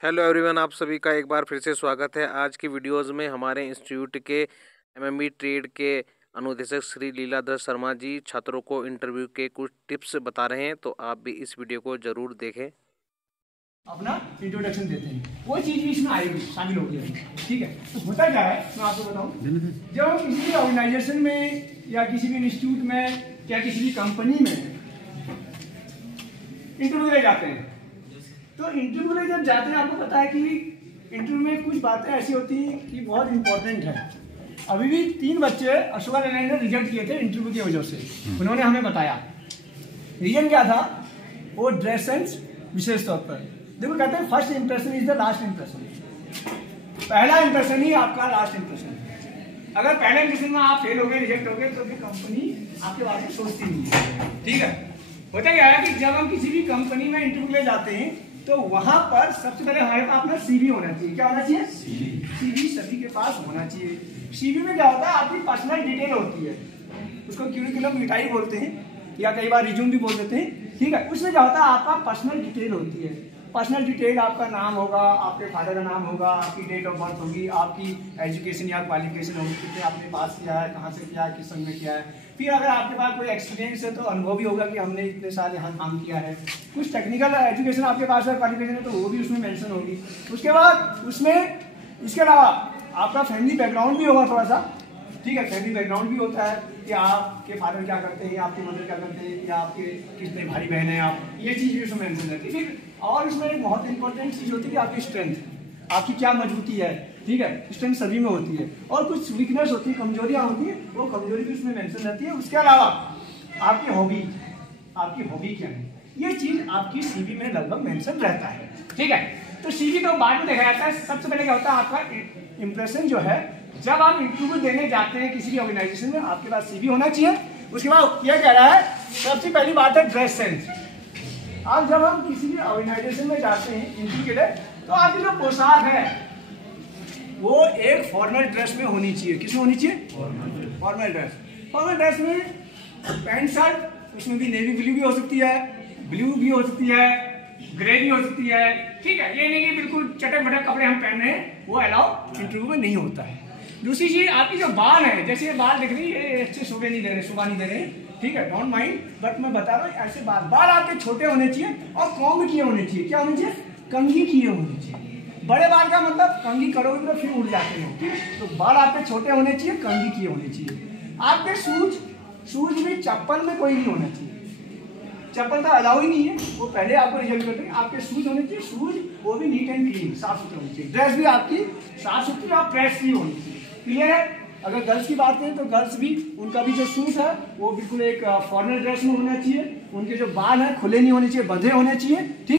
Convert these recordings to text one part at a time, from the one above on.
Hello everyone, आप सभी का एक बार फिर से स्वागत है। आज की वीडियोस में हमारे इंस्टीट्यूट के एमएमई ट्रेड के अनुदेशक श्री लीलाधर शर्मा जी छात्रों को इंटरव्यू के कुछ टिप्स बता रहे हैं, तो आप भी इस वीडियो को जरूर देखें। अपना इंट्रोडक्शन देते हैं, वो चीज भी इसमें आएगी, शामिल होगी। ठीक है, तो होता क्या है मैं आपको बताऊं, जब हम किसी भी ऑर्गेनाइजेशन में या किसी भी इंस्टीट्यूट में या किसी भी कंपनी में इंटरव्यू ले जाते हैं, तो इंटरव्यू ले जब जाते हैं आपको पता है कि इंटरव्यू में कुछ बातें ऐसी होती हैं कि बहुत इंपॉर्टेंट है। अभी भी 3 बच्चे अशोका लेलैंड ने रिजेक्ट किए थे इंटरव्यू की वजह से। उन्होंने हमें बताया रीजन क्या था, वो ड्रेस सेंस विशेष तौर पर। देखो कहते हैं first impression is the last impression. पहला इंप्रेशन ही आपका लास्ट इंप्रेशन है। अगर पहले इंप्रेशन में आप फेल हो गए, रिजेक्ट हो गए, तो फिर कंपनी आपके बारे में सोचती नहीं है। ठीक है, होता क्या है कि जब हम किसी भी कंपनी में इंटरव्यू ले जाते हैं तो वहां पर सबसे पहले हमारे पास अपना सीवी होना चाहिए। क्या होना चाहिए? सीवी सभी के पास होना चाहिए। सीवी में क्या होता है, आपकी पर्सनल डिटेल होती है, उसको क्यूरिकुलम विटाई बोलते हैं या कई बार रिज्यूम भी बोल देते हैं। ठीक है, उसमें क्या होता है आपका पर्सनल डिटेल होती है। पर्सनल डिटेल आपका नाम होगा, आपके फादर का नाम होगा, आपकी डेट ऑफ बर्थ होगी, आपकी एजुकेशन या क्वालिफिकेशन होगी, कितने आपने पास किया है, कहाँ से किया है, किस संघ में किया है। फिर अगर आपके पास कोई एक्सपीरियंस है तो अनुभव भी होगा कि हमने इतने साल यहाँ काम किया है। कुछ टेक्निकल एजुकेशन आपके पास है, क्वालिफिकेशन है, तो वो भी उसमें मेंशन होगी। उसके बाद उसमें इसके अलावा आपका फैमिली बैकग्राउंड भी होगा थोड़ा सा। ठीक है, फैमिली बैकग्राउंड भी होता है कि आपके फादर क्या करते हैं, आपकी मदर क्या करते हैं, या आपके कितने भाई बहन हैं आप, ये चीज़ भी उसमें मेंशन रहती है। फिर और इसमें एक बहुत इंपॉर्टेंट चीज़ होती है कि आपकी स्ट्रेंथ, आपकी क्या मजबूती है। ठीक है, स्ट्रेंथ सभी में होती है, और कुछ वीकनेस होती है, कमजोरियाँ होती है, वो कमजोरी भी उसमें मेंशन रहती है। उसके अलावा आपकी हॉबी क्या है, ये चीज़ आपकी सीवी में लगभग मेंशन रहता है। ठीक है, तो सीवी तो बाद में देखा जाता है। सबसे पहले क्या होता है, आपका इंप्रेशन जो है, जब आप इंटरव्यू देने जाते हैं किसी भी ऑर्गेनाइजेशन में, आपके पास सीवी होना चाहिए। उसके बाद यह कह रहा है, सबसे पहली बात है ड्रेस सेंस। अब जब हम किसी भी ऑर्गेनाइजेशन में जाते हैं इंटरव्यू के लिए, तो आपकी जो पोशाक है वो एक फॉर्मल ड्रेस में होनी चाहिए। किसमें होनी चाहिए? Formal dress. फॉर्मल ड्रेस में पैंट शर्ट, उसमें भी नेवी ब्लू भी हो सकती है, ब्लू भी हो सकती है, ग्रे भी हो सकती है। ठीक है, ये नहीं कि बिल्कुल चटक भटक कपड़े हम पहन रहे हैं, वो अलाउ इंटरव्यू में नहीं होता है। दूसरी चीज, आपकी जो बाल है, जैसे ये बाल दिख रही है, ये अच्छे शोभा नहीं दे रहे। ठीक है, डोंट माइंड, बट मैं बता रहा हूँ ऐसे बाल आपके छोटे होने चाहिए और कॉम्ब किए होने चाहिए। क्या होने चाहिए? कंघी किए होने चाहिए। बड़े बाल का मतलब कंघी करोगे तो फिर उड़ जाते हैं। ठीक है, तो बाल आपके छोटे होने चाहिए, कंघी किए होने चाहिए। आपके शूज भी चप्पल में कोई नहीं होना चाहिए, चप्पल का अलाउ ही नहीं है, वो पहले आपको रिजल्ट करते हैं। आपके शूज होने चाहिए, शूज वो भी नीट एंड क्लीन, साफ सुथरे होने चाहिए। ड्रेस भी आपकी साफ सुथरी और प्रेस भी होनी चाहिए। क्लियर है? अगर गर्ल्स की बात करें तो गर्ल्स भी, उनका भी जो सूट है वो बिल्कुल एक फॉर्मल ड्रेस में होना चाहिए। उनके जो बाल हैं खुले नहीं होने चाहिए, बंधे होने चाहिए। ठीक,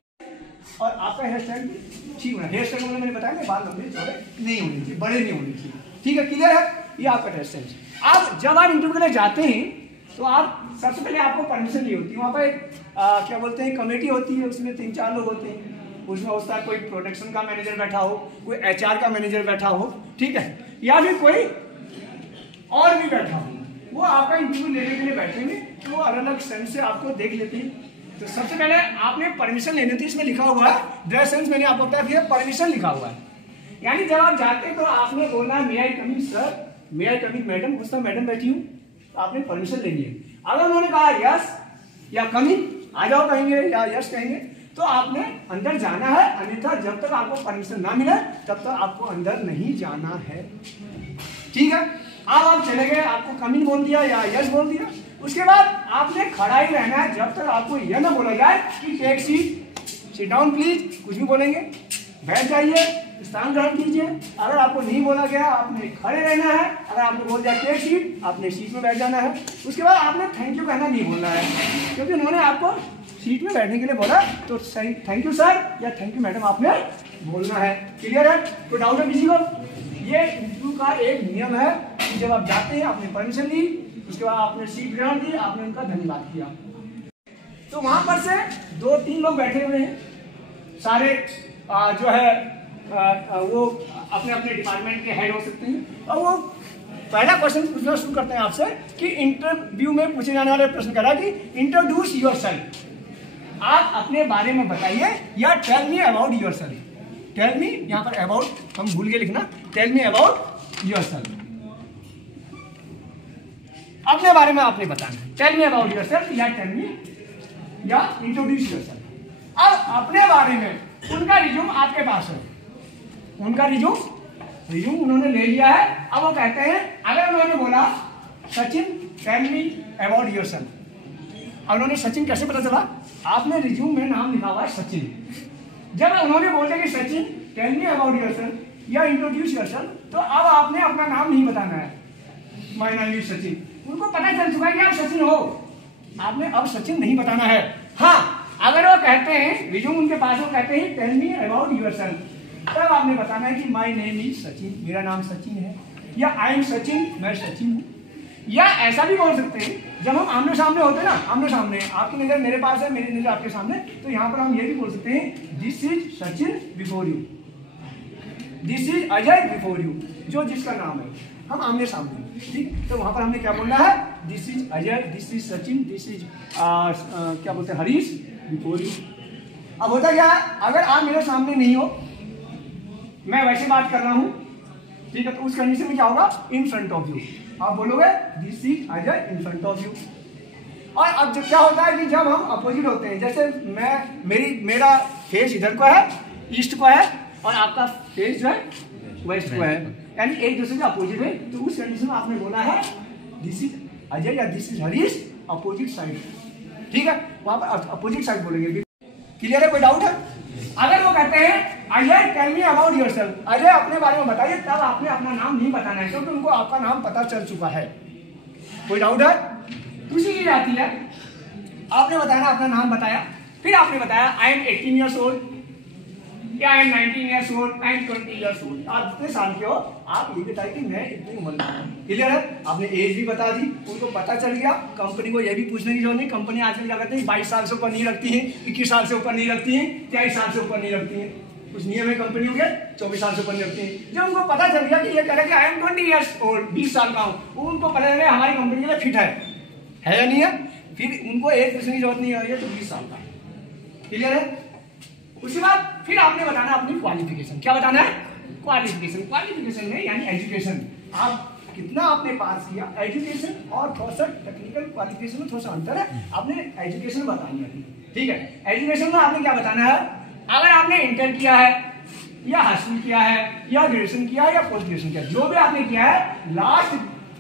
और आपका हेयर स्टाइल भी ठीक होना। हेयर स्टाइल मैंने बताया ना, बाल लंबे चौड़े नहीं होने चाहिए, बड़े नहीं होने चाहिए। ठीक है, क्लियर है? ये आपका हेयर स्टाइल। आप जब आप इंटरव्यू के लिए जाते हैं तो आप सबसे पहले आपको परमिशन ली होती है। वहाँ पर एक क्या बोलते हैं, कमेटी होती है, उसमें 3-4 लोग होते हैं। उसमें होता है कोई प्रोडक्शन का मैनेजर बैठा हो, कोई HR का मैनेजर बैठा हो, ठीक है, या फिर कोई और भी बैठा हो। वो आपका इंटरव्यू लेने के लिए बैठे हुए, तो वो अलग अलग सेंस से आपको देख लेते हैं। तो सबसे पहले आपने परमिशन लेनी थी। इसमें लिखा हुआ है ड्रेस सेंस, मैंने आपको बताया फिर परमिशन लिखा हुआ है। यानी जब आप जाते हैं तो आपने बोलना मे आई कम इन सर, मे आई कम इन मैडम। उस समय मैडम बैठी हूँ, आपने परमिशन लेनी है। अगर उन्होंने कहा यस या कम इन, आ जाओ कहेंगे या यस कहेंगे, तो आपने अंदर जाना है। अन्यथा जब तक आपको परमिशन ना मिले तब तक आपको अंदर नहीं जाना है। ठीक है, अब आप चले गए, आपको कम इन बोल दिया या यस बोल दिया, उसके बाद आपने खड़ा ही रहना है जब तक आपको यह ना बोला जाए कि take seat, sit down please. कुछ भी बोलेंगे, बैठ जाइए, स्थान ग्रहण कीजिए। अगर आपको नहीं बोला गया, आपने खड़े रहना है। अगर आपको बोल दिया टेक सीट, आपने सीट में बैठ जाना है। उसके बाद आपने थैंक यू कहना नहीं बोलना है, क्योंकि उन्होंने आपको सीट में बैठने के लिए बोला, तो थैंक यू सर या थैंक यू मैडम आपने बोलना है। क्लियर है? कोई डाउट है किसी को? ये इंटरव्यू का एक नियम है कि जब आप जाते हैं, आपने परमिशन ली, उसके बाद आपने सीट ग्रहण की, आपने उनका धन्यवाद किया। तो वहां पर से 2-3 लोग बैठे हुए हैं, सारे जो है वो अपने अपने डिपार्टमेंट के हेड हो सकते हैं। और वो पहला क्वेश्चन पूछना शुरू करते हैं आपसे कि इंटरव्यू में पूछे जाने वाले प्रश्न करा कि इंट्रोड्यूस योरसेल्फ, आप अपने बारे में बताइए या tell me about yourself. Tell me, यहाँ पर अबाउट हम भूल के लिखना, टेल मी अबाउट योरसेल्फ। अपने बारे में आपने बताना है, टेल मी अबाउट योरसेल्फ या टेल मी या इंट्रोड्यूस योरसेल्फ। अब अपने बारे में उनका रिज्यूम आपके पास है, उनका रिज्यूम उन्होंने ले लिया है। अब वो कहते हैं, अगर उन्होंने बोला Sachin tell me about yourself, अब उन्होंने सचिन कैसे पता चला? आपने रिज्यूम में नाम लिखा हुआ है सचिन। जब उन्होंने बोला कि Sachin tell me about yourself या इंट्रोड्यूस योरसेल्फ, तो अब आपने अपना नाम नहीं बताना है, माय नेम इज सचिन। उनको पता चल चुका है कि आप सचिन हो, आपने अब सचिन नहीं बताना है। हाँ, अगर वो कहते हैं, रिज्यूम उनके पास, वो कहते हैं टेल मी अबाउट योरसेल्फ, तब आपने बताना है कि माय नेम इज सचिन, मेरा नाम सचिन है, या आई एम सचिन, मैं सचिन हूँ। या ऐसा भी बोल सकते हैं, जब हम आमने सामने होते हैं ना, आमने सामने, आपकी नजर मेरे पास है, मेरी नजर आपके सामने, तो यहाँ पर हम ये भी बोल सकते हैं this is Sachin before you, this is Ajay before you, जो जिसका नाम है, हम आमने सामने, ठीक। तो वहां पर हमने क्या बोलना है? This is Ajay, this is Sachin, this is क्या बोलते हैं, हरीश बिफोर यू। अब होता क्या है, अगर आप मेरे सामने नहीं हो, मैं वैसे बात कर रहा हूं, ठीक है, तो उस कंडीशन में क्या होगा? इन फ्रंट ऑफ यू, आप बोलोगे this is Ajay in front of you. और अब जब क्या होता है कि जब हम अपोजिट होते हैं, जैसे मेरा फेस इधर को है, ईस्ट को है, और आपका फेस जो है वेस्ट को है, यानी एक दूसरे के अपोजिट है, तो उस कंडीशन में आपने बोला है दिस इज अजय या this is Harish opposite side, ठीक है, वहां पर अपोजिट साइड बोलेंगे। क्लियर है? कोई डाउट है? अगर वो कहते हैं Ajay tell me about yourself, Ajay अपने बारे में बताइए, तब आपने अपना नाम नहीं बताना है, क्योंकि उनको आपका नाम पता चल चुका है। कोई डाउट है? दूसरी चीज आती है, आपने बताया, अपना नाम बताया, फिर आपने बताया आई एम 18 ईयर्स ओल्ड, या I am 19 years old, I am 20 years old. आप जितने साल के हो, आप ये बताइए कि मैं इतनी उम्र का हूं। क्लियर है? आपने एज भी बता दी, उनको पता चल गया। कंपनी को यह भी पूछने की जरूरत नहीं, कंपनी आजकल क्या करती है, 22 साल से ऊपर नहीं रखती है, 21 साल से ऊपर नहीं रखती है, 23 साल से ऊपर नहीं रखती है, कुछ नियम है कंपनियों के, 24 साल से ऊपर नहीं रखती है। जब उनको पता चल गया कि ये कह रहे कि आई एम 20 ईयर्स ओल्ड, 20 साल का हूं, उनको पता चल गया हमारी कंपनी के लिए फिट है या नहीं है, फिर उनको एज पूछने की जरूरत नहीं आ रही है, तो 20 साल का। क्लियर है? उसके बाद फिर आपने बताना अपनी क्वालिफिकेशन। क्या बताना है? क्वालिफिकेशन में यानी एजुकेशन, आप कितना आपने पास किया, एजुकेशन और थोड़ा सा टेक्निकल क्वालिफिकेशन में थोड़ा सा अंतर है, आपने एजुकेशन बतानी है, ठीक है। एजुकेशन में आपने क्या बताना है? अगर आपने इंटर किया है, या हाई स्कूल किया है, या ग्रेजुएशन किया है, या पोस्ट ग्रेजुएशन किया, जो भी आपने किया है, लास्ट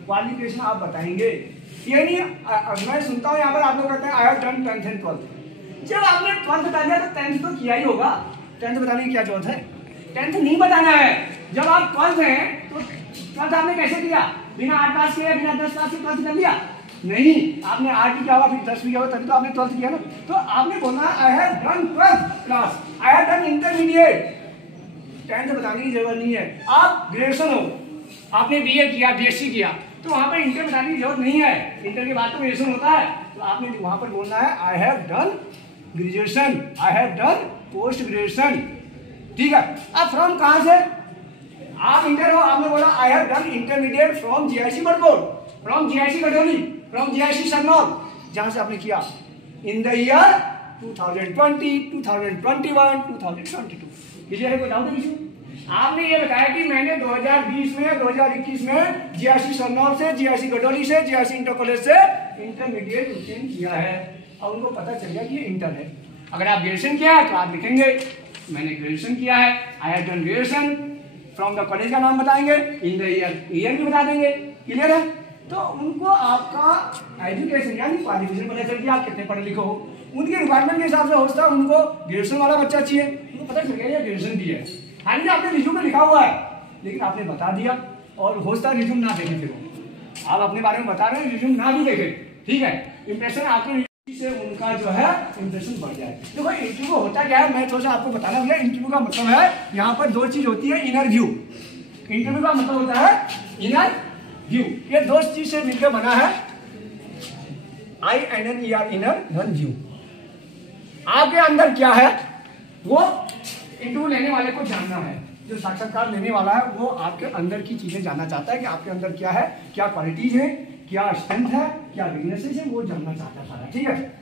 क्वालिफिकेशन आप बताएंगे। ये नहीं, मैं सुनता हूँ यहाँ पर आप लोग कहते हैं आई have done 10th and 12th। जब आपने 12th बता दिया तो 10th तो किया ही होगा, 10th बताने की क्या जरूरत है? 10th नहीं बताना है। जब आप 12th हैं तो 12th आपने कैसे किया? बिना 8 पास किया, बिना 10 पास किया 12th कर लिया? नहीं, आपने 8 भी किया होगा, फिर 10 भी किया होगा, तभी तो आपने 12th किया ना। तो आपने बोलना आई have done 12th class, I have done intermediate. 10th बताने की जरूरत नहीं है। आप ग्रेजुएशन हो, आपने बीए किया, बीएससी किया, तो वहां पर इंटर बताने की जरूरत नहीं है, इंटर के बाद तो ग्रेजुएशन होता है, तो आपने वहां पर बोलना है आई have done graduation, I have done post graduation, ठीक है। अब फ्रॉम कहां से? आप इंटर हो, आपने बोला I have done intermediate from GIC Barkot, from GIC Gadoli, from GIC Sarnaul, जहां से आपने किया इन द ईयर 2020, 2021, 2022। क्लियर है? कोई डाउट नहीं? आपने ये बताया कि मैंने 2020 में, 2021 में जीआईसी सरनौल से, जीआईसी गडोली से, जीआईसी इंटर कॉलेज से इंटरमीडिएट उत्तीर्ण किया है, और उनको पता चल गया कि ये इंटर है। अगर आप ग्रेजुएशन किया है तो आप लिखेंगे मैंने ग्रेजुएशन किया है, आई have done graduation, from the college का नाम बताएंगे, इन द ईयर भी बता देंगे। क्लियर है? तो उनको आपका एजुकेशन यानी क्वालिफिकेशन पता चल गया, आप कितने पढ़े लिखे हो। उनके रिक्वायरमेंट के हिसाब से होता है उनको ग्रेजुएशन वाला बच्चा चाहिए, उनको पता चल गया ग्रेजुएशन भी है। हालांकि आपने रिज्यूम में लिखा हुआ है, लेकिन आपने बता दिया, और होता रिज्यूम ना देखें, फिर आप अपने बारे में बता रहे हैं, रिज्यूम ना भी देखें, ठीक है। इंप्रेशन आपके से उनका जो है इंप्रेशन बढ़ जाए। देखो इंटरव्यू होता क्या है, मैं थोड़ा सा आपको बताना भैया। इंटरव्यू का मतलब है, यहाँ पर दो चीज होती है, इनर व्यू। इंटरव्यू का मतलब होता है इनर व्यू, ये दो चीज से मिलकर बना है, INNER, इनर धन व्यू। आपके अंदर क्या है वो इंटरव्यू लेने वाले को जानना है, जो साक्षात्कार लेने वाला है वो आपके अंदर की चीजें जानना चाहता है कि आपके अंदर क्या है, क्या क्वालिटीज है, क्या स्ट्रेंथ है, क्या वीकनेसेस है, वो जानना चाहता है सारा, ठीक है।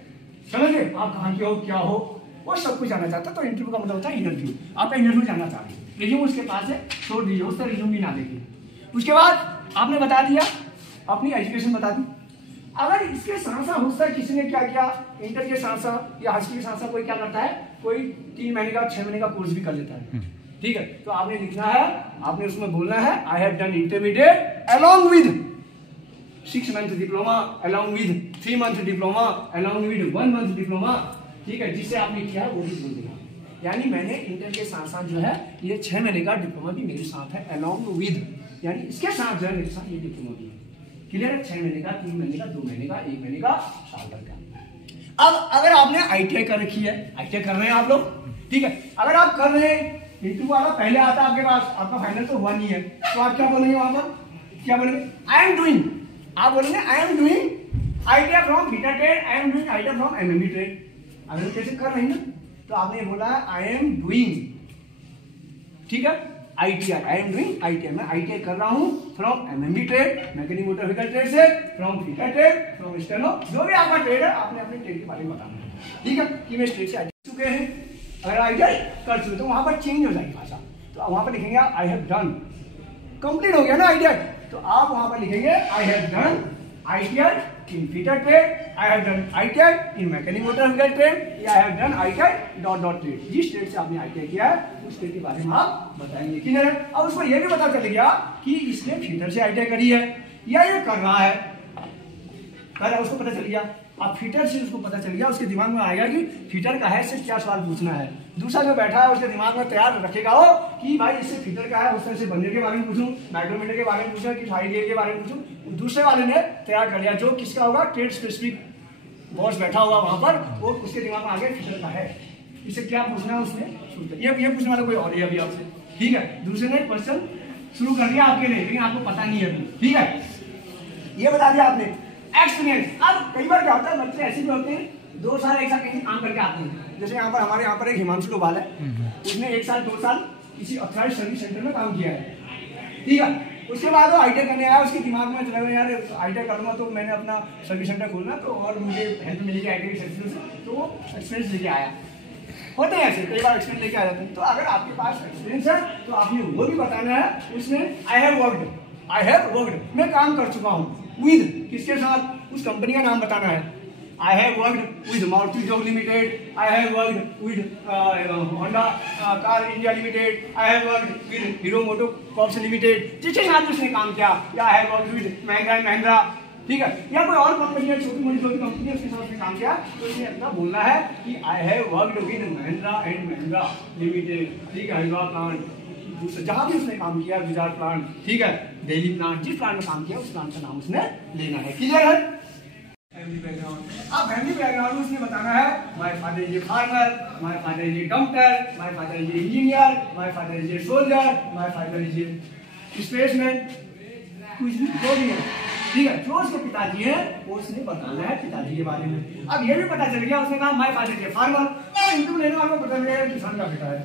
समझिए आप कहाँ के हो, क्या हो, वो सब कुछ जानना चाहता है। तो इंटरव्यू का मतलब होता है इंटरव्यू, आपका इंटरव्यू जानना चाह रहे हैं, रिज्यूम उसके पास है, छोड़ दीजिए, उसका रिज्यूम भी ना देखिए। उसके बाद आपने बता दिया अपनी एजुकेशन बता दी। अगर इसके साथ साथ हो सकता है किसी ने क्या किया, इंटर के साथ साथ या हाई के साथ साथ कोई क्या करता है, कोई 3 महीने का 6 महीने का कोर्स भी कर लेता है, ठीक है। तो आपने लिखना है, आपने उसमें बोलना है आई have done intermediate along with 6 month diploma, along with 3 month diploma, along with 1 month diploma, ठीक है। जिससे आपने किया वो भी बोल देगा, यानी मैंने इंटर के साथ साथ जो है ये 6 महीने का डिप्लोमा भी मेरे साथ है, अलॉन्ग विद, यानी इसके साथ जो है मेरे साथ ये डिप्लोमा भी है। क्लियर है? 6 महीने का, 3 महीने का, 2 महीने का, 1 महीने का, साल भर का। अब अगर आपने ITI कर रखी है, ITI कर रहे हैं आप लोग, ठीक है, अगर आप कर रहे हैं, इंटरव्यू वाला पहले आता है आपके पास, आपका फाइनल तो हुआ नहीं है, तो आप क्या बोलेंगे वहां पर, क्या बोलेंगे, आई एम डूइंग, आप बोलेंगे आई am doing ITI from beta trade, I am doing ITI from MMB trade. अगर कैसे कर रहे हैं ना, तो आपने बोला आई एम डूइंग, ठीक है, ITI, I am doing ITI, मैं ITI कर रहा हूं from MMB trade, mechanic motor vehicle trade से, from beta trade, from steno, जो भी आपका ट्रेड है आपने अपने ट्रेड के बारे में बताना है, ठीक है, कि मैं स्टेट से ITI चुके हैं। अगर ITI कर चुके तो वहां पर चेंज हो जाएगी भाषा, तो वहां पर लिखेंगे आई हैव डन, कंप्लीट हो गया ना ITI, तो आप वहां पर लिखेंगे आई have done ITI in fitter trade, I have done ITI in mechanic motor vehicle trade, या I have done ITI ... trade। जिस ट्रेड से आपने ITI किया है उस ट्रेड के बारे में आप बताएंगे, क्लियर है। अब उसको ये भी पता चल गया कि इसने फिटर से ITI करी है या ये कर रहा है, उसको पता चल गया। अब फिटर से उसको पता चल गया, उसके दिमाग में आएगा कि फिटर का है, इससे क्या सवाल पूछना है। दूसरा जो बैठा है उसके दिमाग में तैयार रखेगा वो कि भाई इससे फिटर का है, उससे बंदे के बारे में पूछूं, माइक्रोमीटर के बारे में पूछूं, कि हाई गियर के बारे में पूछूं। दूसरे वाले ने तैयार कर लिया, जो किसका होगा, ट्रेड स्पेसिफिक बॉस बैठा होगा वहां पर, वो उसके दिमाग में आ गया फिटर का है, इसे क्या पूछना है उसने, ये पूछने वाला कोई और है अभी आपसे, ठीक है। दूसरे ने क्वेश्चन शुरू कर दिया आपके लिए, लेकिन आपको पता नहीं है अभी, ठीक है, ये बता दिया आपने। एक्सपीरियंस, अब कई बार क्या होता है, बच्चे ऐसे भी होते हैं 2 साल एक साल कहीं काम करके आते हैं, जैसे यहाँ पर हमारे यहाँ पर एक हिमांशु डोभाल है, उसने 1 साल 2 साल किसी ऑथराइज्ड सर्विस सेंटर में काम किया है, ठीक है। उसके बाद वो ITI करने आया, उसके दिमाग में चला यार ITI करूंगा तो मैंने अपना सर्विस सेंटर खोलना, तो और मुझे हेल्प मिलेगी ITI के सर्विस से, तो वो एक्सपीरियंस लेके आया। होते हैं ऐसे कई बार एक्सपीरियंस लेके आ जाते हैं। तो अगर आपके पास एक्सपीरियंस है तो आपने वो भी बताना है, उसमें आई हैव वर्कड, मैं काम कर चुका हूँ, विद किसके साथ, उस कंपनी का नाम बताना है। I have worked with Maruti Jog Limited, I have worked with Honda Car India Limited, I have worked with Hero Motocorp Limited, जिसके साथ उसने काम किया, या I have worked with Mahindra, ठीक है, या कोई और कंपनी है, छोटी मोटी जो भी कंपनी है उसके साथ उसने काम किया, तो उसने अपना बोलना है कि I have worked with Mahindra Limited, ठीक है, हरिद्वार प्लांट, जहां भी उसने काम किया, गुजरात प्लांट, ठीक है, दिल्ली प्लांट, जिस प्लांट में काम किया उस प्लांट का नाम उसने लेना है, क्लियर है। फैमिली बैकग्राउंड, अब फैमिली बैकग्राउंड उसने बताना है, my father is a farmer, my father is a doctor, my father is a engineer, my father is a soldier, my father is a spaceman, कुछ भी जो भी है, ठीक है, जो उसके पिताजी है वो उसने बताना है पिताजी के बारे में। अब ये भी पता चल गया, उसने कहा my father is a farmer, तो इंटरव्यू लेने वालों को पता चल गया किसान का बेटा है,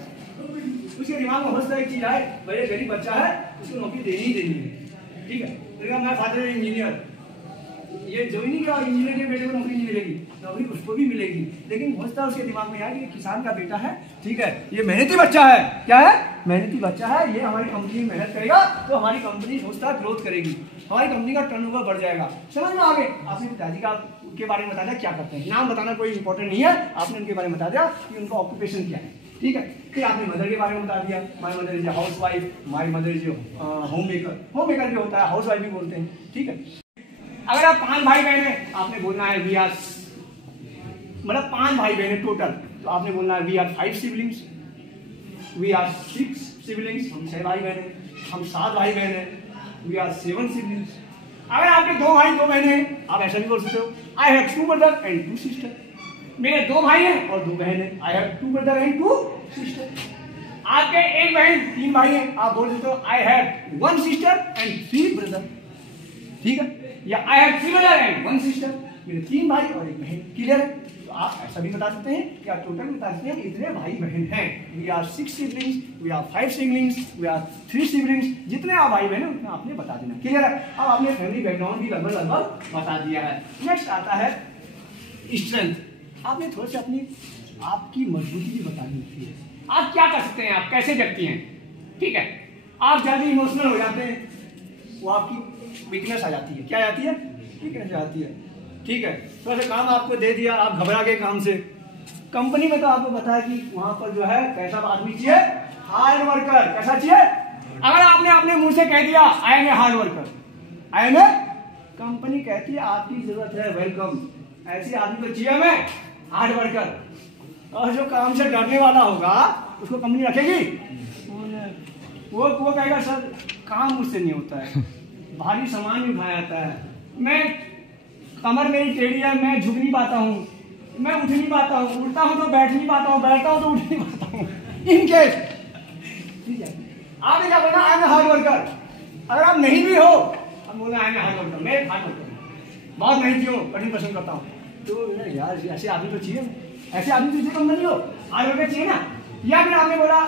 उसके दिमाग में बहुत सारी चीज है, भाई गरीब बच्चा है उसको नौकरी देनी ही देनी है, ठीक है। माय फादर इज इंजीनियर, ये जो ही नहीं किया इंजीनियर के बेटे को नौकरी नहीं मिलेगी, नौकरी उसको भी मिलेगी, लेकिन पहुंचता उसके दिमाग में यार ये किसान का बेटा है, ठीक है, ये मेहनती बच्चा है, क्या है, मेहनती बच्चा है, ये हमारी कंपनी में मेहनत करेगा तो हमारी कंपनी सोचता ग्रोथ करेगी, हमारी कंपनी का टर्नओवर बढ़ जाएगा। समझ में आ गए, आपने पिताजी का के बारे में बताया क्या करते हैं, नाम बताना कोई इंपॉर्टेंट नहीं है, आपने उनके बारे में बता दिया कि उनका ऑक्यूपेशन क्या है, ठीक है। फिर आपने मदर के बारे में बता दिया, my mother is a house wife, my mother is a home maker भी होता है, हाउस वाइफ भी बोलते हैं, ठीक है। अगर आप 5 भाई बहन हैं, आपने बोलना है वी आर, मतलब 5 भाई बहन है टोटल, तो आपने बोलना है we are 5 siblings, we are 6 siblings, हम 6 भाई बहन हैं, हम 7 भाई बहन हैं, वी आर 7 सिबलिंग्स। अगर आपके 2 भाई 2 बहन हैं, आप ऐसा भी बोल सकते हो, I have 2 brother and 2 sister, मेरे 2 भाई हैं और 2 बहन हैं, I have 2 brother and 2 sister. आपके 1 बहन 3 भाई हैं, आप बोल सकते हो I have 1 sister and 3 brother, ठीक है, या I have 3 brother and 1 sister, मेरे 3 भाई और 1 बहन, क्लियर है। तो आप ऐसा भी बता सकते हैं, या टोटल बता सकते हैं इतने भाई बहन हैं, we are 6 siblings, we are 5 siblings, we are 3 siblings, जितने आप भाई बहन हैं उतना आपने बता देना, क्लियर है। अब आपने फैमिली बैकग्राउंड भी लगभग बता दिया है। नेक्स्ट आता है स्ट्रेंथ, आपने थोड़ा सा अपनी आपकी मजबूती भी बतानी होती है। आप क्या कर सकते हैं, आप कैसे व्यक्ति हैं, ठीक है। आप जल्दी इमोशनल हो जाते हैं, वो आपकी वीकनेस आ जाती है। क्या आ जाती है? वीकनेस आ जाती है, ठीक है। थोड़ा सा काम आपको दे दिया, आप घबरा गए काम से। कंपनी में तो आपको पता है कि वहां पर जो है कैसा आदमी चाहिए, हार्ड वर्कर। कैसा चाहिए? अगर आपने अपने मुंह से कह दिया I am a hard worker, I am a, company कहती है आपकी जरूरत है, वेलकम, ऐसे आदमी को चाहिए हमें, हार्ड वर्कर। और जो काम से डरने वाला होगा उसको कंपनी रखेगी? वो कहेगा सर काम मुझसे नहीं होता है, भारी सामान भी उठाया जाता है, मैं कमर मेरी टेढ़ी है, मैं झुक नहीं पाता हूँ, मैं उठ नहीं पाता हूँ, उठता हूँ तो बैठ नहीं पाता हूँ, बैठता हूँ तो उठ नहीं पाता हूँ। इन केस ठीक है, आपने क्या बोलना, आई एम हार्ड वर्कर। अगर आप नहीं भी हो, अब बोलना आई एम हार्ड वर्कर, मैं हार्ड वर्कर हूँ, बहुत मेहनती हूँ, कठिन परिश्रम करता हूँ। तो यार ऐसे आदमी तो चाहिए, ऐसे आदमी तो कंपनी हो, हार्ड वर्कर चाहिए ना। या फिर आपने बोला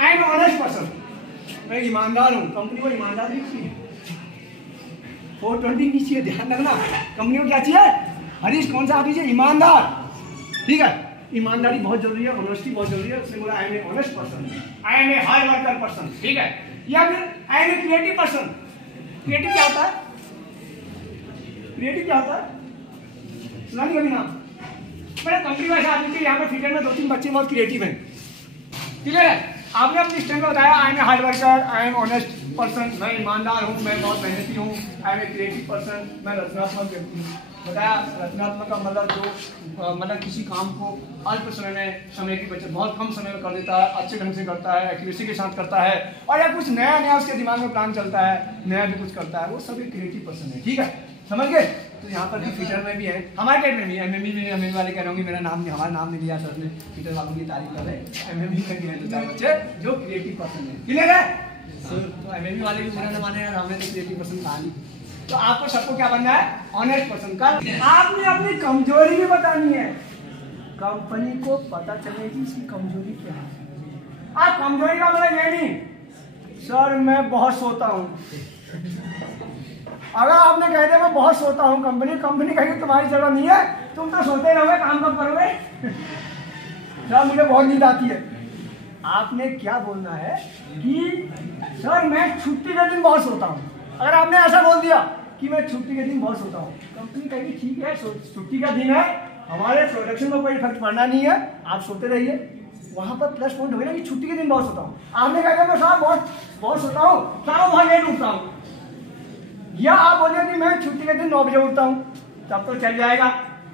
आई एम ऑनेस्ट पर्सन, मैं ईमानदार हूँ, कंपनी को ईमानदार नहीं चाहिए, 420 नहीं चाहिए, ध्यान रखना। कंपनी को क्या चाहिए? हरीश कौन सा आदमी चाहिए? ईमानदार, ठीक है। ईमानदारी बहुत जरूरी है, ऑनेस्टी बहुत जरूरी है। उसने बोला I am a honest person, I am a hard worker person, ठीक है। या फिर I am a creative person. Creative क्या होता है? क्रिएटिव क्या होता है? सुना नहीं कभी नाम? मेरे कंपनी में ऐसा आदमी थे, यहाँ पे फील्ड में 2-3 बच्चे बहुत क्रिएटिव हैं, ठीक है। आपने अपनी स्टैंड में बताया I am a hard worker, I am honest person, मैं ईमानदार हूँ, मैं बहुत मेहनती हूँ, I am a creative person, मैं रचनात्मक व्यक्ति हूँ। बताया रचनात्मक का मतलब जो मतलब किसी काम को अल्प समय की बचत, बहुत कम समय में कर देता है, अच्छे ढंग से करता है, एक्यूरेसी के साथ करता है, और या कुछ नया उसके दिमाग में प्लान चलता है, नया भी कुछ करता है, वो सब एक क्रिएटिव पर्सन है, ठीक है। समझ गए? तो यहाँ पर भी फीचर में भी है, हमारे टेट में भी एमएमई में, एमएमई वाले कह रहे होंगे मेरा नाम नहीं, हमारा नाम नहीं लिया सर ने, फीचर वालों की तारीफ कर रहे हैं। एमएमई में भी है 2-4 बच्चे जो क्रिएटिव पर्सन है, क्लियर है? तो एमएमई वाले भी बुरा न माने यार, हमने तो क्रिएटिव पर्सन कहा नहीं। तो आपको सबको क्या बनना है? Honest person. कल आपने अपनी कमजोरी भी बतानी है, कंपनी को पता चलेगी इसकी कमजोरी क्या है। आप कमजोरी का मतलब ये नहीं सर मैं बहुत सोता हूँ, अगर आपने कह दिया मैं बहुत सोता हूँ, कंपनी कहेगी तुम्हारी जरूरत नहीं है, तुम तो सोते रहोगे, काम कब करोगे? सर मुझे बहुत नींद आती है। आपने क्या बोलना है कि सर मैं छुट्टी के दिन बहुत सोता हूँ। अगर आपने ऐसा बोल दिया कि मैं छुट्टी के दिन बहुत सोता हूँ, कंपनी कहेगी ठीक है, छुट्टी का दिन है, हमारे प्रोडक्शन में कोई इफेक्ट पड़ना नहीं है, आप सोते रहिए। वहां पर प्लस पॉइंट हो गया ना कि छुट्टी के दिन बहुत सोता हूँ। आपने कहा मैं साहब बहुत सोता हूँ, साहब बहुत लेट उठता हूँ, या आप बोलिए कि मैं छुट्टी के दिन 9 बजे उठता हूँ, तब तो चल जाएगा।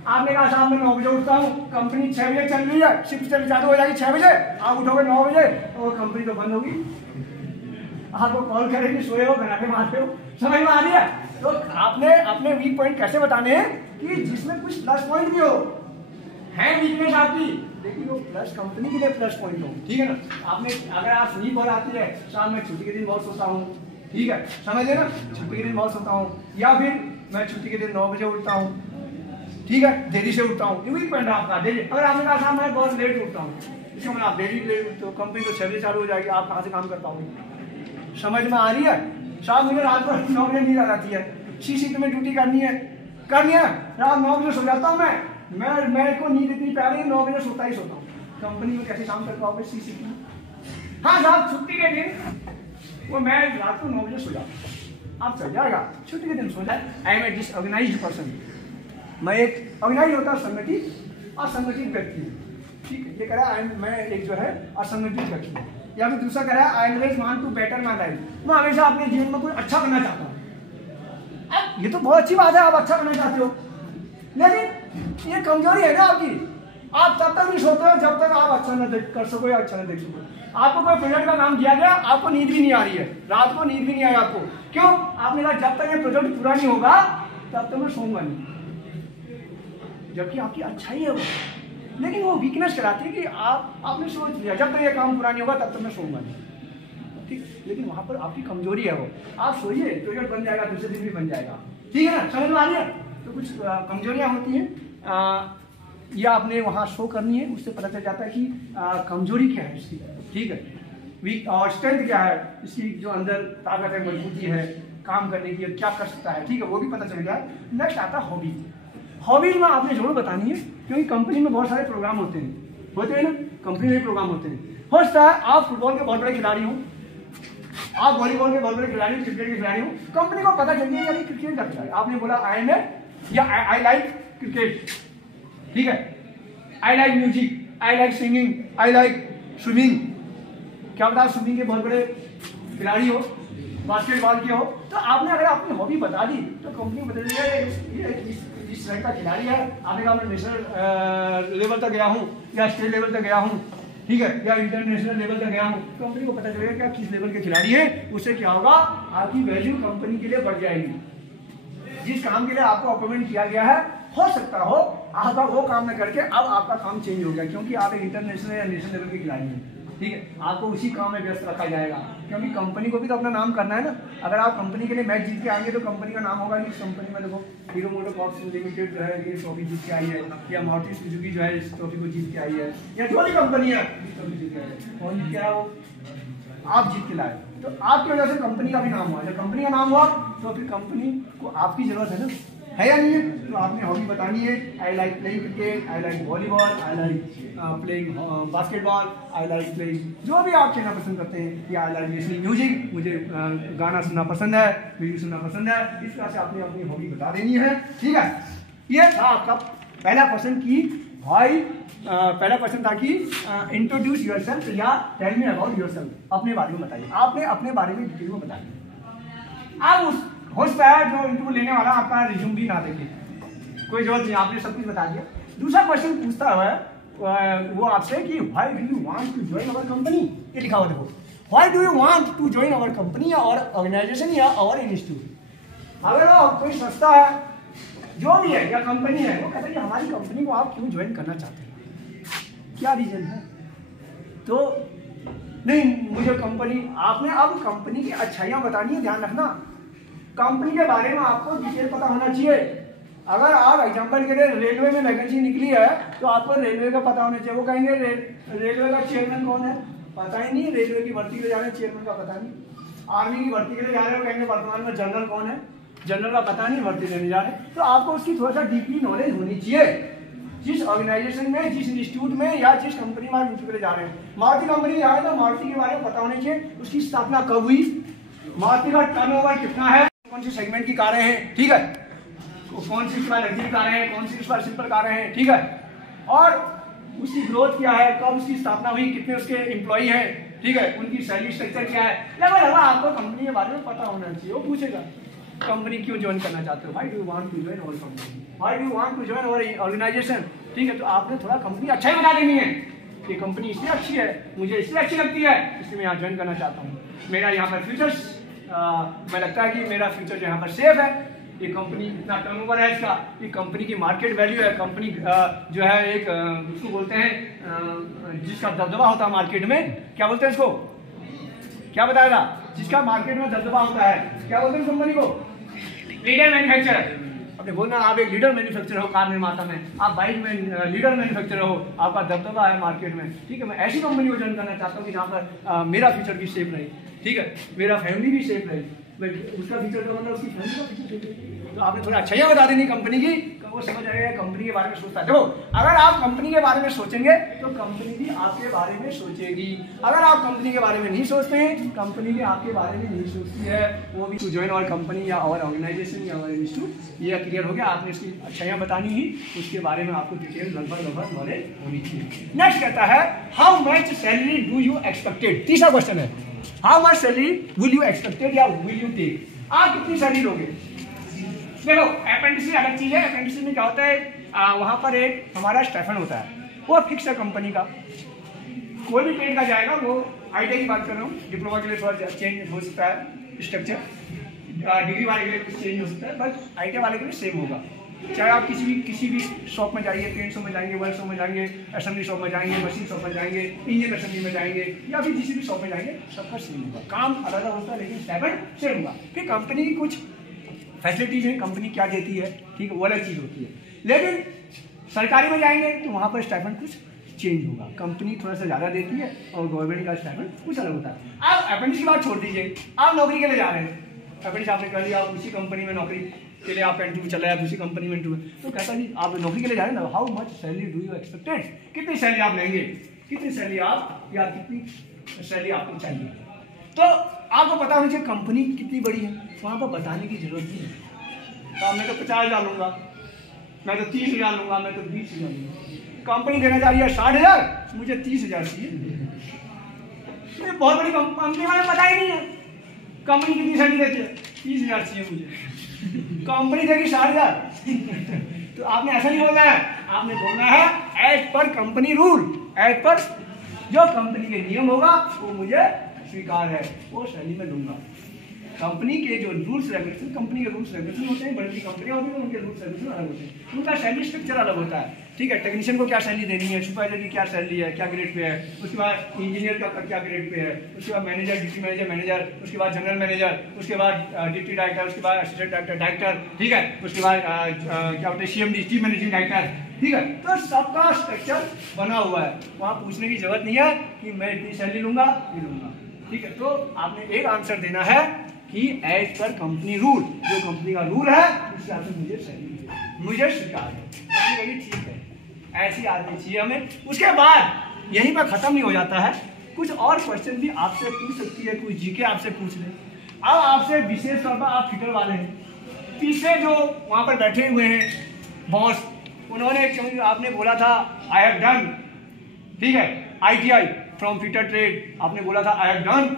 आपने कहा साहब मैं 9 बजे उठता हूँ, कंपनी 6 बजे चल रही है, शिफ्ट चालू हो जाएगी 6 बजे, आप उठोगे 9 बजे, तो कंपनी तो बंद होगी, आपको कॉल करेगी, सोए हो, घनाटे मारते हो। समझ में आ रही है? तो आपने अपने वीक पॉइंट कैसे बताने हैं कि जिसमें कुछ प्लस पॉइंट भी हो, है वीकनेस आपकी, लेकिन वो प्लस कंपनी के लिए प्लस पॉइंट हो, ठीक है ना। आपने अगर आप नींद बहुत आती है, शाम में छुट्टी के दिन बहुत सोता हूँ, ठीक है, समझे ना, छुट्टी के दिन बहुत सोता हूँ, या फिर मैं छुट्टी के दिन 9 बजे उठता हूँ, ठीक है, देरी से उठता हूँ, वीक पॉइंट आपका देरी। अगर आपने कहा साहब मैं बहुत लेट उठता हूँ, इसका मतलब आप देरी लेट उठते हो, कंपनी तो 6 बजे चालू हो जाएगी, आप कहाँ से काम कर पाओगे? समझ में आ रही है? साहब मुझे रात को 9 बजे नींद आ जाती है, सी शिफ्ट में ड्यूटी करनी है, रात 9 बजे सो जाता हूँ मैं को नींद इतनी प्यारी है, 9 बजे सोता ही सोता हूँ। कंपनी में कैसे काम कर पाओगे सी शिफ्ट में? हाँ साहब छुट्टी के दिन वो मैं रात को 9 बजे सो जाता हूँ, आप चल जाएगा, छुट्टी के दिन सो जाए। I am a disorganised person, मैं एक ऑर्गेनाइज होता असंगठित व्यक्ति हूँ, ठीक है। ये कह रहा है मैं एक जो है असंगठित व्यक्ति हूँ। या फिर दूसरा कह रहा है I always want to better my life, मैं हमेशा अपने जीवन में कुछ अच्छा करना चाहता हूँ। अब ये तो बहुत अच्छी बात है, आप अच्छा करना चाहते हो, लेकिन ये कमजोरी है ना आपकी। आप तब तक नहीं सोते हो जब तक आप अच्छा न कर सको या अच्छा न देख सको। आपको कोई प्रोजेक्ट का काम दिया गया, आपको नींद भी नहीं आ रही है, रात को नींद भी नहीं आई आपको, क्यों? आपने कहा जब तक ये प्रोजेक्ट पूरा नहीं होगा तब तक मैं सोऊंगा नहीं, जबकि आपकी अच्छाई है वो, लेकिन वो वीकनेस कराती है कि आपने सोच लिया जब तक ये काम पूरा नहीं होगा तब तक मैं सोऊंगा नहीं, ठीक। लेकिन वहां पर आपकी कमजोरी है वो, आप सोइए प्रोजेक्ट बन जाएगा, दूसरे दिन भी बन जाएगा, ठीक है ना, समझ में आ रही है? तो कुछ कमजोरियां होती हैं, ये आपने वहाँ शो करनी है, उससे पता चल जाता है कि कमजोरी क्या है इसकी, ठीक है, वीक और स्ट्रेंथ क्या है इसकी, जो अंदर ताकत है, मजबूती है, काम करने की क्या कर सकता है, ठीक है, वो भी पता चल गया। नेक्स्ट आता है हॉबीज। हॉबीज में आपने जरूर बतानी है, क्योंकि कंपनी में बहुत सारे प्रोग्राम होते हैं, होते हैं ना, कंपनी में प्रोग्राम होते हैं। हो सकता है आप फुटबॉल के बहुत बड़े खिलाड़ी हो, आप वॉलीबॉल के बहुत बड़े खिलाड़ी हो, क्रिकेट के खिलाड़ी हो, कंपनी को पता चल गया यार क्रिकेट का खिलाड़ी, आपने बोला आई एम ए या आई लाइक क्रिकेट, ठीक है, I like music, I like singing, I like swimming, क्या बता स्विमिंग के बहुत बड़े खिलाड़ी हो, बास्केटबॉल के हो, तो आपने अगर अपनी हॉबी बता दी तो कंपनी बदल ये इस तरह का खिलाड़ी है, आपने कहा मैं नेशनल लेवल तक गया हूँ या स्टेट लेवल तक गया हूँ, ठीक है, या इंटरनेशनल लेवल तक गया हूँ, कंपनी को पता चलेगा क्या किस लेवल के खिलाड़ी है, उससे क्या होगा आपकी वैल्यू कंपनी के लिए बढ़ जाएगी। जिस काम के लिए आपको अपॉइंटमेंट किया गया है, हो सकता हो आपका वो काम न करके अब आपका काम चेंज हो गया, क्योंकि आप एक इंटरनेशनल या नेशनल लेवल के खिलाड़ी हैं, ठीक है, आपको उसी काम में व्यस्त रखा जाएगा, क्योंकि कंपनी को भी तो अपना नाम करना है ना। अगर आप कंपनी के लिए मैच जीत के आएंगे तो कंपनी का नाम होगा कि इस कंपनी में देखो हीरो मोटोकॉर्प लिमिटेड जो है ये ट्रॉफी जीत के आई है, या मारुति सुजुकी जो है इस ट्रॉफी को जीत के आई है, या जो भी कंपनी है ट्रॉफी जीत के आई है, कौन जीत के आया वो आप जीत के लाए, तो आपकी वजह से कंपनी का भी नाम हुआ। जब कंपनी का नाम हुआ तो फिर कंपनी को आपकी जरूरत है ना, है या नहीं है, तो आपने हॉबी बतानी है, I like playing cricket, I like volleyball, I like playing basketball, I like playing जो भी आप कहना पसंद करते हैं, या आई लाइक लिसनिंग म्यूजिक, मुझे गाना सुनना पसंद है, म्यूजिक सुनना पसंद है, इस तरह से आपने अपनी हॉबी बता देनी है, ठीक है। ये था आपका पहला क्वेश्चन कि भाई पहला क्वेश्चन था कि इंट्रोड्यूस योरसेल्फ या टेल मी अबाउट योरसेल्फ, अपने बारे में बताइए, आपने अपने बारे में डिटेल में बताइए। अब उस हो सकता है जो इंटरव्यू लेने वाला आपका रिज्यूम भी ना देखे, कोई जरूरत नहीं, आपने सब कुछ बता दिया। दूसरा क्वेश्चन पूछता है वो आपसे कि why do you want to join our company, ये लिखा हुआ देखो, why do you want to join our company और ऑर्गेनाइजेशन या आवर इंस्टीट्यूट। अगर कोई संस्था है जो भी है या कंपनी है, वो कहता है कि हमारी कंपनी को आप क्यों ज्वाइन करना चाहते हैं, क्या रीजन है, तो नहीं मुझे कंपनी, आपने अब कंपनी की अच्छाइयाँ बतानी है, ध्यान रखना, कंपनी के बारे में आपको डिटेल पता होना चाहिए। अगर आप एग्जांपल के लिए रेलवे में वैकेंसी निकली है तो आपको रेलवे का पता होना चाहिए, वो कहेंगे रेलवे का चेयरमैन कौन है, पता ही नहीं, रेलवे की भर्ती के लिए जा रहे हैं चेयरमैन का पता नहीं, आर्मी की भर्ती के लिए जा रहे हो कहेंगे वर्तमान में जनरल कौन है, जनरल का पता नहीं, भर्ती लेने जा रहे हैं, तो आपको उसकी थोड़ा सा डीपली नॉलेज होनी चाहिए। जिस ऑर्गेनाइजेशन में, जिस इंस्टीट्यूट में या जिस कंपनी में आप इंटरव्यू जा रहे हैं, मारुति कंपनी जा रहे हैं तो मारुति के बारे में पता होना चाहिए, उसकी स्थापना कब हुई, मारुति का टर्नओवर कितना है, कौन सी सेगमेंट की कारें हैं, ठीक है, कौन सी लग्जरी कारें हैं, कौन सी सिंपल कारें हैं, ठीक है, और उसकी ग्रोथ क्या है, कब उसकी स्थापना हुई, कितने उसके एम्प्लॉई हैं, ठीक है, उनकी सैलरी स्ट्रक्चर क्या है, लगभग आपको कंपनी के बारे में पता होना चाहिए। वो पूछेगा कंपनी क्यों ज्वाइन करना चाहते हो, why do you want to join our company, why do you want to join our organisation, ठीक है, तो आपने थोड़ा कंपनी अच्छा ही बता देनी है, ये कंपनी इसलिए अच्छी है, मुझे इसलिए अच्छी लगती है, इसलिए मैं यहाँ ज्वाइन करना चाहता हूँ, मेरा यहाँ पर फ्यूचर्स मैं लगता है कि मेरा फ्यूचर जो यहाँ पर सेफ है, ये कंपनी इतना टर्नओवर है इसका, ये कंपनी की मार्केट वैल्यू है, कंपनी जो है एक उसको बोलते हैं जिसका दबदबा होता है मार्केट में, क्या बोलते हैं इसको, क्या बताएगा, जिसका मार्केट में दबदबा होता है, क्या बोलते हैं कंपनी को, लीडर मैन्युफैक्चरर। अपने बोलना आप एक लीडर मैन्युफैक्चरर हो कार निर्माता में, आप बाइक में लीडर मैन्युफैक्चरर हो, आपका दबदबा है मार्केट में, ठीक है, मैं ऐसी कंपनी को ज्वाइन करना चाहता हूँ कि जहाँ पर मेरा फ्यूचर भी सेफ रहे, ठीक है, मेरा फैमिली भी सेफ रहे, उसका फ्यूचर का मतलब उसकी फैमिली का फ्यूचर सेफ रहे, तो आपने थोड़ा अच्छाइयाँ बता देनी कंपनी की, वो समझ आएगा कंपनी के बारे में सोचता है। देखो अगर आप कंपनी के बारे में सोचेंगे तो कंपनी भी आपके बारे में सोचेगी, अगर आप कंपनी के बारे में नहीं सोचते हैं, कंपनी भी आपके बारे में नहीं सोचती है, वो भी टू ज्वाइन आवर कंपनी या आवर ऑर्गेनाइजेशन या आवर इंस्टीट्यूट, ये क्लियर हो गया, आपने इसकी अच्छाइयाँ बतानी ही, उसके बारे में आपको डिटेल लगभग नॉलेज होनी चाहिए। नेक्स्ट कहता है how much salary do you expected, तीसरा क्वेश्चन है, how much salary will you expected या विल यू टेक, आप कितनी सैलरी लोगे। देखो अप्रेंटिस अलग चीज है, अप्रेंटिस में क्या होता है, वहाँ पर एक हमारा स्टाइपेंड होता है, वो फिक्स है कंपनी का, कोई भी ट्रेड का जाएगा, वो आईटीआई की बात कर रहा हूँ, डिप्लोमा के लिए थोड़ा चेंज हो सकता है स्ट्रक्चर, डिग्री वाले के लिए कुछ चेंज हो सकता है, बट आईटीआई वाले के लिए सेम होगा, चाहे आप किसी भी शॉप में जाइए, पेंट शॉप में जाएंगे, वर्क शॉप में जाएंगे, असेंबली शॉप में जाएंगे, मशीन शॉप में जाएंगे, इंजन असेंबली में जाएंगे, या फिर किसी भी शॉप में जाएंगे, सबका सेम होगा, काम अलग अलग होता है लेकिन स्टाइपेंड सेम होगा। फिर कंपनी की कुछ फैसिलिटीज हैं, कंपनी क्या देती है, ठीक है, वो अलग चीज़ होती है, लेकिन सरकारी में जाएंगे तो वहाँ पर स्टाइपेंड कुछ चेंज होगा, कंपनी थोड़ा सा ज़्यादा देती है और गवर्नमेंट का स्टाइपेंड कुछ अलग होता है। आप अप्रेंटिस की बात छोड़ दीजिए, आप नौकरी के लिए जा रहे हैं, अप्रेंटिस आपने कर लिया, आप उसी कंपनी में नौकरी के लिए आपका इंटरव्यू चला है, दूसरी कंपनी में इंटरव्यू, तो कहता जी आप नौकरी के लिए जा रहे हैं ना, how much salary do you expected, कितनी सैलरी आप लेंगे, कितनी सैलरी आप या कितनी सैलरी आपको चाहिए। तो आपको पता होना चाहिए कंपनी कितनी बड़ी है, वहाँ पर बताने की जरूरत नहीं है। तो मैं तो 50,000 लूँगा, मैं तो 30,000 लूँगा, मैं तो 20,000 लूँगा। कंपनी देना चाह रही है 60,000, मुझे 30,000 चाहिए। मुझे बहुत बड़ी कंपनी वाले पता ही नहीं है कंपनी कितनी सैलरी देती है, 30,000 चाहिए मुझे, कंपनी देगी 60,000। तो आपने ऐसा नहीं बोलना है, आपने बोलना है as per company rule, as per जो कंपनी के नियम होगा वो मुझे स्वीकार है, वो सैलरी में दूंगा। कंपनी के जो रूल्स रेगुलेशन, कंपनी के रूल्स रेगुलेशन होते हैं, बड़ी बड़ी कंपनियां होती हैं उनके रूल्स रेगुलेशन अलग होते हैं, उनका सैलरी स्ट्रक्चर अलग होता है। ठीक है, टेक्नीशियन को क्या सैलरी देनी है, सुपरवाइजर की क्या सैलरी है, क्या ग्रेड पे है, उसके बाद इंजीनियर का क्या ग्रेड पे है, उसके बाद मैनेजर, डिप्टी मैनेजर, उसके बाद जनरल मैनेजर, उसके बाद डिप्टी डायरेक्टर, उसके बाद असिस्टेंट डायरेक्टर, ठीक है, उसके बाद क्या बोलते हैं CMD, चीफ मैनेजिंग डायरेक्टर। ठीक है, तो सबका स्ट्रक्चर बना हुआ है, वहाँ पूछने की जरूरत नहीं है कि मैं इतनी सैलरी लूंगा ये लूंगा। ठीक है, तो आपने एक आंसर देना है कि एज पर कंपनी रूल, जो कंपनी का रूल है उस हिसाब से मुझे सैलरी मुझे स्वीकार है, ठीक है, ऐसी आदमी चाहिए हमें। उसके बाद यहीं पर खत्म नहीं हो जाता है, कुछ और क्वेश्चन भी आपसे पूछ सकती है, कुछ जीके आपसे पूछ ले। अब आपसे विशेष तौर पर आप फिटर वाले हैं, तीसरे जो वहां पर बैठे हुए हैं बॉस, उन्होंने आपने बोला था आई हैव डन, ठीक है, ITI फ्रॉम फिटर ट्रेड, आपने बोला था आई have done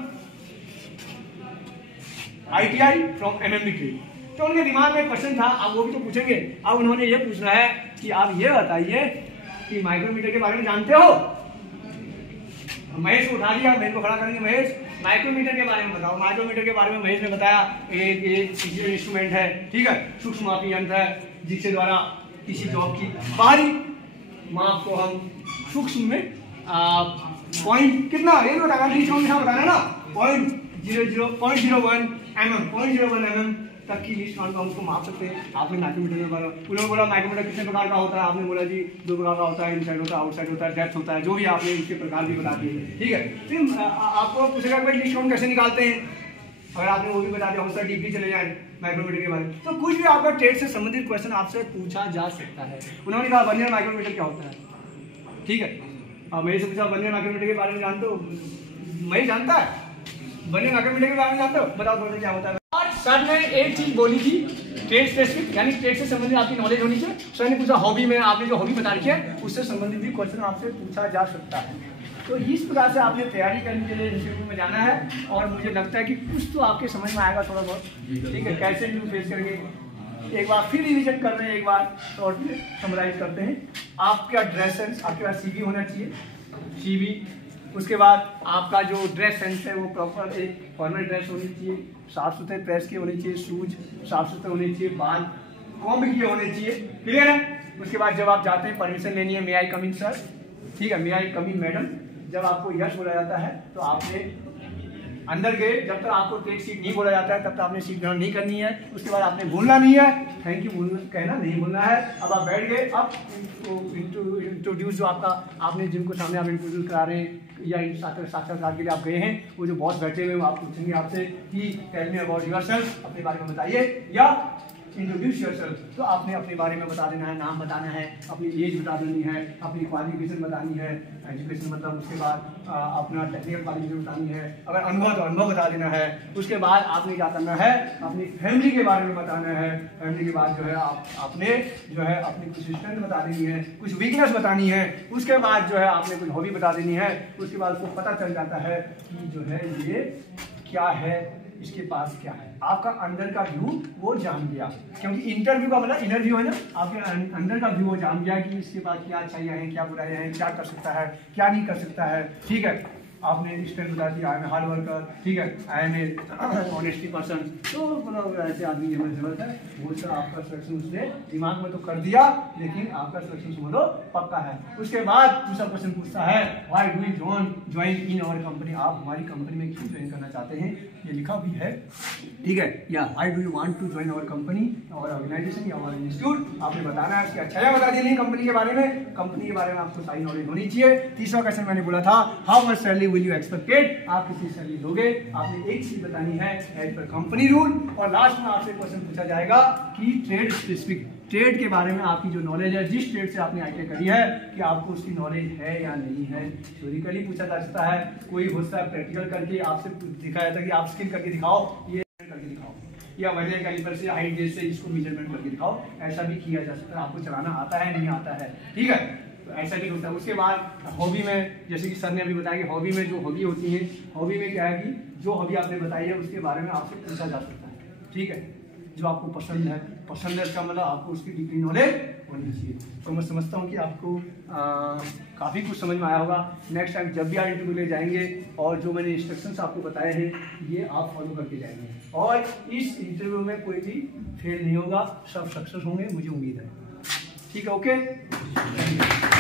ITI from MMB trade, तो उनके दिमाग में क्वेश्चन था, अब वो भी तो पूछेंगे। अब उन्होंने ये पूछना है कि आप ये बताइए कि माइक्रोमीटर के बारे में जानते हो। महेश को उठा दिया, मेरे को खड़ा करेंगे, महेश माइक्रोमीटर के बारे में बताओ। माइक्रोमीटर के बारे में महेश ने बताया एक इंस्ट्रूमेंट है, ठीक है, सूक्ष्म मापी यंत्र है जिसके द्वारा किसी जॉब की बाहरी माप को हम सूक्ष्म में पॉइंट कितना ये बताना ना 0.01 mm तक की लीस्ट काउंट का उसको माप सकते हैं। आपने माइक्रोमीटर के बारे में उन्होंने बोला माइक्रोमीटर कितने प्रकार का होता है, आपने बोला जी 2 प्रकार का होता है, इनसाइड होता है, आउटसाइड होता है, डेप्थ होता है, जो भी आपने इसके प्रकार भी बता दिए। ठीक है, फिर आपको पूछेगा भाई लीस्ट काउंट कैसे निकालते हैं, अगर आपने वो भी बता दिया, आउटसाइड डीपली चले जाए माइक्रोमीटर के बारे में, तो कुछ भी आपका ट्रेड से संबंधित क्वेश्चन आपसे पूछा जा सकता है। उन्होंने कहा वर्नियर माइक्रोमीटर क्या होता है, ठीक है, अब मेरे से पूछा वर्नियर माइक्रोमीटर के बारे में जानते हो, मैं जानता है वर्नियर माइक्रोमीटर के बारे में जानते हो, बताओ थोड़ा क्या होता है। और सर ने एक चीज बोली थी ट्रेड स्पेसिफिक, यानी ट्रेड से संबंधित आपकी नॉलेज होनी चाहिए। सर ने पूछा हॉबी में, आपने जो हॉबी बता रखी है उससे संबंधित भी क्वेश्चन आपसे पूछा जा सकता है। तो इस प्रकार से आपने तैयारी करने के लिए इंटरव्यू में जाना है, और मुझे लगता है कि कुछ तो आपके समझ में आएगा थोड़ा बहुत, ठीक है, कैसे इंटरव्यू फेस करेंगे। एक बार फिर रिविजन कर रहे हैं, एक बार और फिर समराइज करते हैं। आपका ड्रेस सेंस, आपके पास CV होना चाहिए, CV, उसके बाद आपका जो ड्रेस सेंस है वो प्रॉपर एक फॉर्मल ड्रेस होनी चाहिए, साफ सुथरे प्रेस के होने चाहिए, शूज साफ सुथरे होने चाहिए, बाल कॉम्ब किए होने चाहिए, क्लियर है। उसके बाद जब आप जाते हैं परमिशन लेनी है, मे आई कम इन सर, ठीक है, मे आई कम इन मैडम, जब आपको यस बोला जाता है तो आपने अंदर गए, जब तक आपको टेक सीट नहीं बोला जाता है तब तक आपने सीट ग्रहण नहीं करनी है। उसके बाद आपने भूलना नहीं है, थैंक यू कहना नहीं भूलना है। अब आप बैठ गए, अब इंट्रोड्यूस जो आपका आपने जिनको सामने आप इंट्रोड्यूस करा रहे हैं या साक्षात्कार के लिए आप गए हैं, वो जो बॉस बैठे हुए हैं वो आप पूछेंगे आपसे कि टेल मी अबाउट योरसेल्फ, अपने बारे में बताइए, या इंट्रोड्यूस योरसेल्फ, तो आपने अपने बारे में बता देना है, नाम बताना है, अपनी एज बता देनी है, अपनी क्वालिफिकेशन बतानी है, एजुकेशन मतलब, उसके बाद अपना टेक्निकल क्वालिफिकेशन बतानी है, अगर अनुभव तो अनुभव बता देना है। उसके बाद आपने क्या करना है, अपनी फैमिली के बारे में बताना है। फैमिली के बाद जो है आपने जो है अपनी कुछ स्ट्रेंथ बता देनी है, कुछ वीकनेस बतानी है। उसके बाद जो है आपने कुछ हॉबी बता देनी है। उसके बाद उसको पता चल जाता है कि जो है ये क्या है, इसके पास क्या है, आपका अंदर का व्यू वो जान गया, क्योंकि इंटरव्यू का मतलब इनर व्यू है ना, आपके अंदर का व्यू वो जान गया कि इसके पास क्या अच्छाइयाँ हैं, क्या बुराइयाँ हैं, क्या कर सकता है, क्या नहीं कर सकता है। ठीक है, आपने स्ट्रेंथ बता दी, आई एम हार्ड वर्कर, ठीक है, I am a honesty person, तो मतलब ऐसे आदमी की हमें जरूरत है। वो सर आपका सिलेक्शन उसने दिमाग में तो कर दिया, लेकिन आपका सिलेक्शन बोलो पक्का है। उसके बाद दूसरा क्वेश्चन पूछता है why do you join in our company, आप हमारी कंपनी में क्यों ज्वाइन करना चाहते हैं, ये लिखा भी है, ठीक है, या why do you want to join our company, our organisation या आवर इंस्टीट्यूट, आपने बताना है, उसकी अच्छाइयाँ बता देनी कंपनी के बारे में, कंपनी के बारे में आपको सारी नॉलेज होनी चाहिए। तीसरा क्वेश्चन मैंने बोला था how much salary will you expected, आप कितनी सैलरी दोगे। आपने एक चीज बतानी है एज पर कंपनी रूल। और लास्ट में आपसे क्वेश्चन पूछा जाएगा कि ट्रेड स्पेसिफिक, ट्रेड के बारे में आपकी जो नॉलेज है, जिस ट्रेड से आपने आईटीआई करी है, कि आपको उसकी नॉलेज है या नहीं है। थ्योरिकली पूछा जा सकता है, कोई हो सकता है प्रैक्टिकल करके आपसे दिखाया जाता है कि आप स्किल करके दिखाओ, ये करके दिखाओ, या वर्नियर कैलिपर से हाइट गेज से इसको मेजरमेंट करके दिखाओ। ऐसा भी किया जा सकता है, आपको चलाना आता है नहीं आता है, ठीक है, तो ऐसा भी होता है। उसके बाद हॉबी में, जैसे कि सर ने अभी बताया कि हॉबी में जो हॉबी होती है, हॉबी में क्या है कि जो हॉबी आपने बताई है उसके बारे में आपसे पूछा जा सकता है, ठीक है, जो आपको पसंद है। पसंद है इसका मतलब आपको उसकी डीपली नॉलेज होनी चाहिए। तो मैं समझता हूँ कि आपको काफ़ी कुछ समझ में आया होगा। नेक्स्ट टाइम जब भी आप इंटरव्यू ले जाएंगे और जो मैंने इंस्ट्रक्शंस आपको बताए हैं, ये आप फॉलो करके जाएंगे और इस इंटरव्यू में कोई भी फेल नहीं होगा, सब सक्सेस होंगे, मुझे उम्मीद है। ठीक है, ओके।